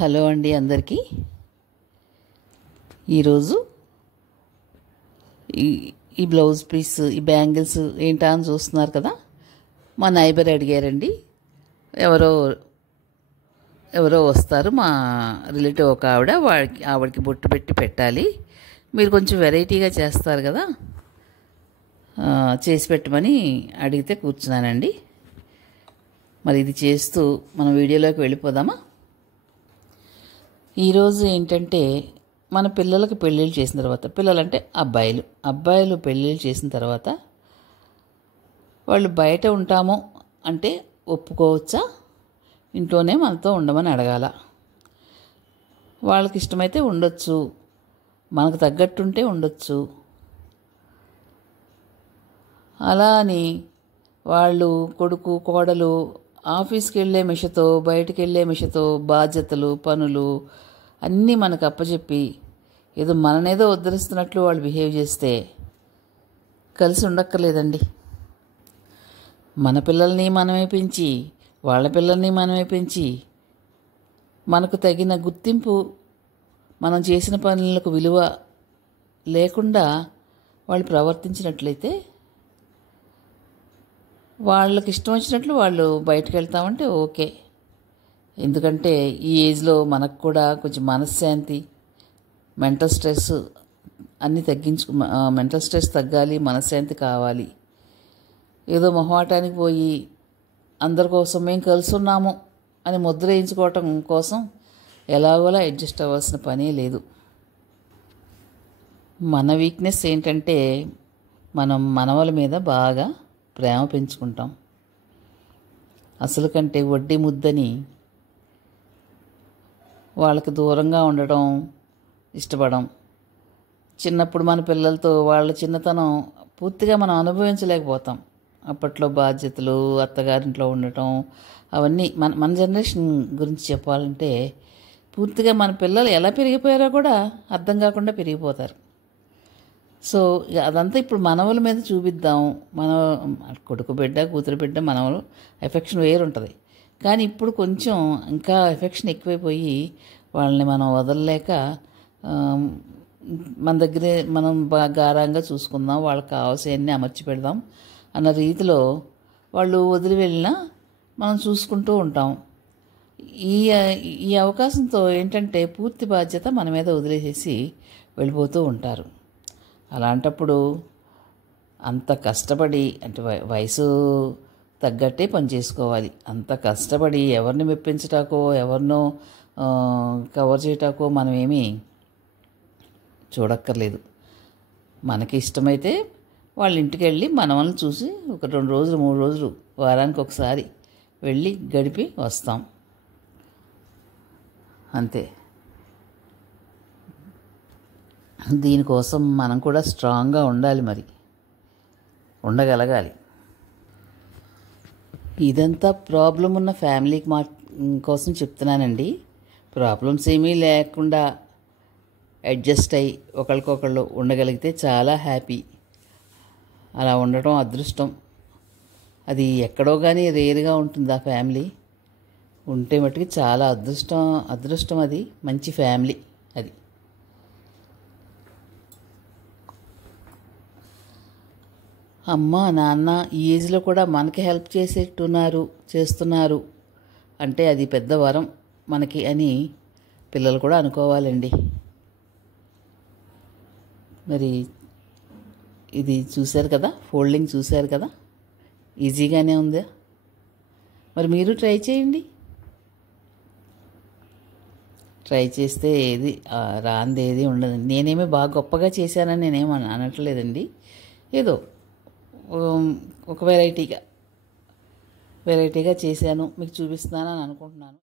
Hello అండి అందరికీ. ఈరోజు ఈ ఈ బ్లౌజ్ పీస్, ఈ బ్యాంగిల్స్ ఏంటా అని చూస్తున్నారు కదా. మా నైబర్ అడిగారండి, ఎవరో ఎవరో వస్తారు, మా రిలేటివ్ ఒక ఆవిడకి బొట్టు పెట్టి పెట్టాలి, మీరు కొంచెం వెరైటీగా చేస్తారు కదా, చేసి పెట్టమని అడిగితే కూర్చున్నానండి. మరి ఇది చేస్తూ మనం వీడియోలోకి వెళ్ళిపోదామా. ఈరోజు ఏంటంటే, మన పిల్లలకి పెళ్ళిళ్ళు చేసిన తర్వాత, పిల్లలంటే అబ్బాయిలు పెళ్ళిళ్ళు చేసిన తర్వాత వాళ్ళు బయట ఉంటాము అంటే ఒప్పుకోవచ్చా, ఇంట్లోనే మనతో ఉండమని అడగాల. వాళ్ళకి ఇష్టమైతే ఉండొచ్చు, మనకు తగ్గట్టుంటే ఉండొచ్చు. అలా అని వాళ్ళు కొడుకు కోడలు ఆఫీస్కి వెళ్ళే మిషతో, బయటికి వెళ్ళే మిషతో బాధ్యతలు, పనులు అన్నీ మనకు అప్పచెప్పి ఏదో మననేదో ఉద్ధరిస్తున్నట్లు వాళ్ళు బిహేవ్ చేస్తే కలిసి ఉండక్కర్లేదండి. మన పిల్లల్ని మనమే పెంచి, వాళ్ళ పిల్లల్ని మనమే పెంచి, మనకు తగిన గుర్తింపు, మనం చేసిన పనులకు విలువ లేకుండా వాళ్ళు ప్రవర్తించినట్లయితే, వాళ్ళకి ఇష్టం వచ్చినట్లు వాళ్ళు బయటకు వెళ్తామంటే ఓకే. ఎందుకంటే ఈ ఏజ్లో మనకు కూడా కొంచెం మనశ్శాంతి, మెంటల్ స్ట్రెస్ అన్నీ మెంటల్ స్ట్రెస్ తగ్గాలి, మనశ్శాంతి కావాలి. ఏదో మొహమాటానికి పోయి అందరి కోసం మేము కలిసి ఉన్నాము అని ముద్ర వేయించుకోవటం కోసం ఎలాగోలా అడ్జస్ట్ అవ్వాల్సిన పనే లేదు. మన వీక్నెస్ ఏంటంటే, మనం మనవల మీద బాగా ప్రేమ పెంచుకుంటాం. అసలు కంటే వడ్డీ ముద్దని వాళ్ళకి దూరంగా ఉండడం ఇష్టపడం. చిన్నప్పుడు మన పిల్లలతో వాళ్ళ చిన్నతనం పూర్తిగా మనం అనుభవించలేకపోతాం. అప్పట్లో బాధ్యతలు, అత్తగారింట్లో ఉండటం, అవన్నీ మన జనరేషన్ గురించి చెప్పాలంటే పూర్తిగా మన పిల్లలు ఎలా పెరిగిపోయారో కూడా అర్థం కాకుండా పెరిగిపోతారు. సో అదంతా ఇప్పుడు మనవల మీద చూపిద్దాం. మన కొడుకు బిడ్డ, కూతురు బిడ్డ, మనవలు ఎఫెక్షన్ వేరుంటుంది. కానీ ఇప్పుడు కొంచెం ఇంకా ఎఫెక్షన్ ఎక్కువైపోయి వాళ్ళని మనం వదలలేక మన దగ్గరే మనం బాగా గారంగా చూసుకుందాం, వాళ్ళకి కావాల్సినవన్నీ అమర్చి పెడదాం అన్న రీతిలో వాళ్ళు వదిలి వెళ్ళినా మనం చూసుకుంటూ ఉంటాం. ఈ అవకాశంతో ఏంటంటే పూర్తి బాధ్యత మన మీద వదిలేసేసి వెళ్ళిపోతూ ఉంటారు. అలాంటప్పుడు అంత కష్టపడి, అంటే వయసు తగ్గట్టే పని చేసుకోవాలి. అంత కష్టపడి ఎవరిని మెప్పించటాకో, ఎవరినో కవర్ చేయటాకో మనమేమీ చూడక్కర్లేదు. మనకి ఇష్టమైతే వాళ్ళ ఇంటికి వెళ్ళి మనల్ని చూసి ఒక 2 రోజులు 3 రోజులు వారానికి ఒకసారి వెళ్ళి గడిపి వస్తాం, అంతే. దీనికోసం మనం కూడా స్ట్రాంగ్గా ఉండాలి, మరి ఉండగలగాలి. ఇదంతా ప్రాబ్లం ఉన్న ఫ్యామిలీకి కోసం చెప్తున్నానండి. ప్రాబ్లమ్స్ ఏమీ లేకుండా అడ్జస్ట్ అయ్యి ఒకరికొకళ్ళు ఉండగలిగితే చాలా హ్యాపీ. అలా ఉండటం అదృష్టం. అది ఎక్కడో కానీ రేరుగా ఉంటుంది ఆ ఫ్యామిలీ. ఉంటే మట్టుకు చాలా అదృష్టం. అది మంచి ఫ్యామిలీ. అది అమ్మ నాన్న ఈ ఏజ్లో కూడా మనకి హెల్ప్ చేస్తున్నారు అంటే అది పెద్ద వరం మనకి అని పిల్లలు కూడా అనుకోవాలండి. మరి ఇది చూశారు కదా, ఫోల్డింగ్ చూశారు కదా, ఈజీగానే ఉందా. మరి మీరు ట్రై చేయండి. ట్రై చేస్తే ఏది రాంది ఏది ఉండదు. నేనేమీ బాగా గొప్పగా చేశానని నేనేం అనట్లేదండి. ఏదో ఒక వెరైటీగా చేశాను, మీకు చూపిస్తున్నానని అనుకుంటున్నాను.